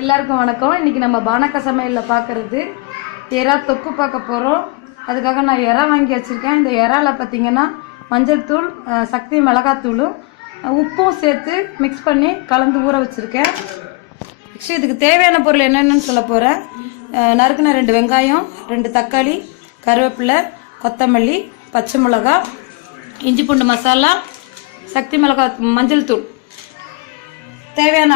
எல்லாருக்கும் வணக்கம். இன்றைக்கி நம்ம பானக்க சமையலில் பார்க்குறது எறா தொக்கு பார்க்க போகிறோம். அதுக்காக நான் எறா வாங்கி வச்சுருக்கேன். இந்த எறாவில் பார்த்திங்கன்னா மஞ்சள் தூள், சக்தி மிளகாத்தூளும் உப்பும் சேர்த்து மிக்ஸ் பண்ணி கலந்து ஊற வச்சுருக்கேன். ஆக்சுவலி இதுக்கு தேவையான பொருள் என்னென்னு சொல்ல போகிறேன். நறுக்குன 2 வெங்காயம், 2 தக்காளி, கருவேப்பிலை, கொத்தமல்லி, பச்சை மிளகா, இஞ்சி பூண்டு மசாலா, சக்தி மிளகா, மஞ்சள் தூள் தேவையான.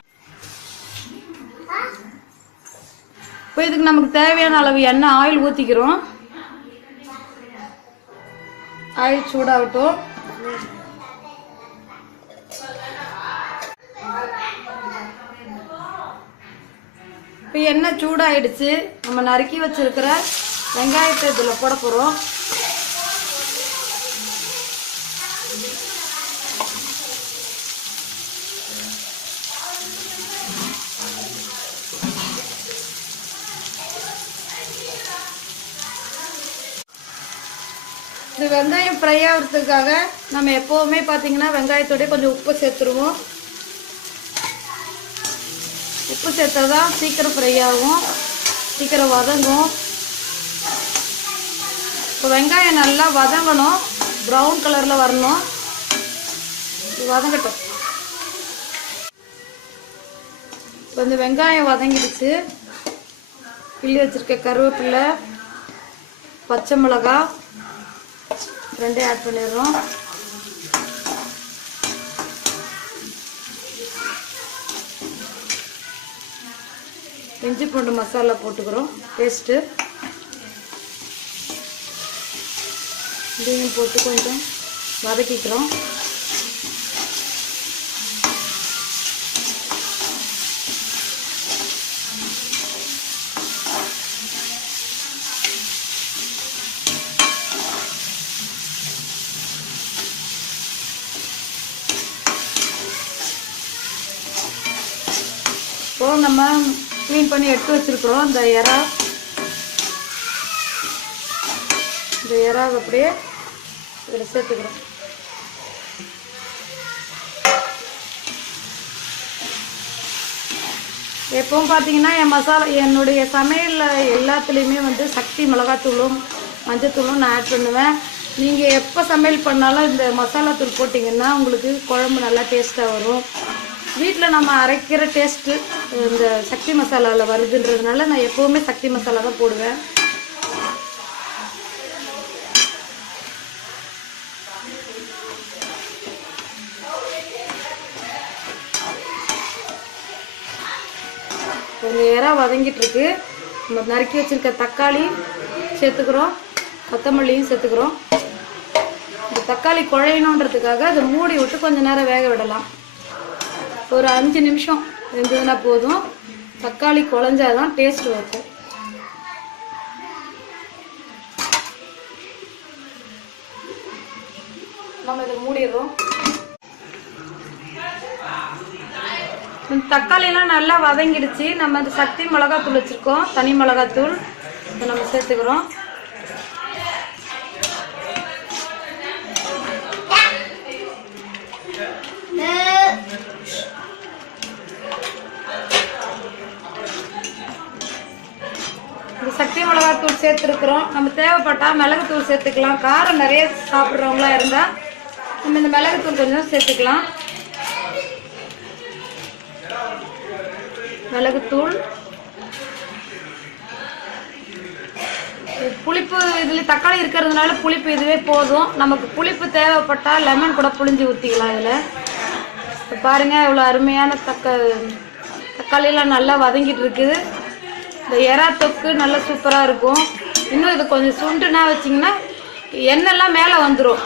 இப்போ இதுக்கு நமக்கு தேவையான அளவு எண்ணெய், ஆயில் ஊற்றிக்கிறோம். ஆயில் சூடாகட்டும். இப்போ எண்ணெய் சூடாயிடுச்சு. நம்ம நறுக்கி வச்சிருக்கிற வெங்காயத்தை இதில் போட போகிறோம். இந்த வெங்காயம் ஃப்ரை ஆகிறதுக்காக நம்ம எப்போவுமே பார்த்தீங்கன்னா வெங்காயத்தோடய கொஞ்சம் உப்பு சேர்த்துருவோம். உப்பு சேர்த்தா தான் சீக்கிரம் ஃப்ரை ஆகும், சீக்கிரம் வதங்கும். இப்போ வெங்காயம் நல்லா வதங்கணும், ப்ரௌன் கலரில் வரணும். வதங்கட்டும். இப்போ இந்த வெங்காயம் வதங்கிடுச்சு. கிள்ளி வச்சுருக்க கருவேப்பிலை, பச்சை மிளகா 2 ஆட் பண்ணிடுறோம். இஞ்சி பூண்டு மசாலா போட்டுக்கிறோம் பேஸ்ட்டு. இதையும் போட்டு கொஞ்சம் வதக்கிக்கிறோம். இப்போ நம்ம க்ளீன் பண்ணி எடுத்து வச்சுருக்குறோம் இந்த எறாவை அப்படியே இதில் சேர்த்துக்கிறோம். எப்பவும் பார்த்தீங்கன்னா என்னுடைய சமையலில் எல்லாத்துலேயுமே வந்து சக்தி மிளகாத்தூளும் மஞ்சத்தூளும் நான் ஆட் பண்ணுவேன். நீங்கள் எப்போ சமையல் பண்ணாலும் இந்த மசாலா தூள் போட்டிங்கன்னா உங்களுக்கு குழம்பு நல்லா டேஸ்ட்டாக வரும். வீட்டில் நம்ம அரைக்கிற டேஸ்ட்டு இந்த சக்தி மசாலாவில் வருதுன்றதுனால நான் எப்போவுமே சக்தி மசாலா தான் போடுவேன். கொஞ்சம் எறா வதங்கிட்டுருக்கு. நம்ம நறுக்கி வச்சுருக்க தக்காளி சேர்த்துக்கிறோம், கொத்தமல்லியும் சேர்த்துக்கிறோம். இந்த தக்காளி குழையணுன்றதுக்காக அதை மூடி விட்டு கொஞ்சம் நேரம் வேக விடலாம். ஒரு 5 நிமிஷம் வெந்ததுன்னா போதும். தக்காளி குழஞ்சாதான் டேஸ்ட் இருக்கும். நம்ம இதை மூடிடுறோம். தக்காளிலாம் நல்லா வதங்கிடுச்சு. நம்ம இந்த சக்தி மிளகாத்தூள் வச்சுருக்கோம், தனி மிளகாத்தூள், இதை நம்ம சேர்த்துக்கிறோம். இந்த சக்தி மிளகாத்தூள் சேர்த்துருக்குறோம். நம்ம தேவைப்பட்டால் மிளகுத்தூள் சேர்த்துக்கலாம். காரம் நிறைய சாப்பிட்றவங்களா இருந்தால் நம்ம இந்த மிளகுத்தூள் கொஞ்சம் சேர்த்துக்கலாம். மிளகுத்தூள், புளிப்பு இதில் தக்காளி இருக்கிறதுனால புளிப்பு இதுவே போதும். நமக்கு புளிப்பு தேவைப்பட்டால் லெமன் கூட புளிஞ்சு ஊற்றிக்கலாம். இதில் இப்போ பாருங்கள் இவ்வளோ அருமையான தக்காளியெல்லாம் நல்லா வதங்கிட்டு இருக்குது. இந்த எறா தொக்கு நல்லா சூப்பராக இருக்கும். இன்னும் இது கொஞ்சம் சுண்டுனா வச்சிங்கன்னா எண்ணெய்லாம் மேலே வந்துடும்.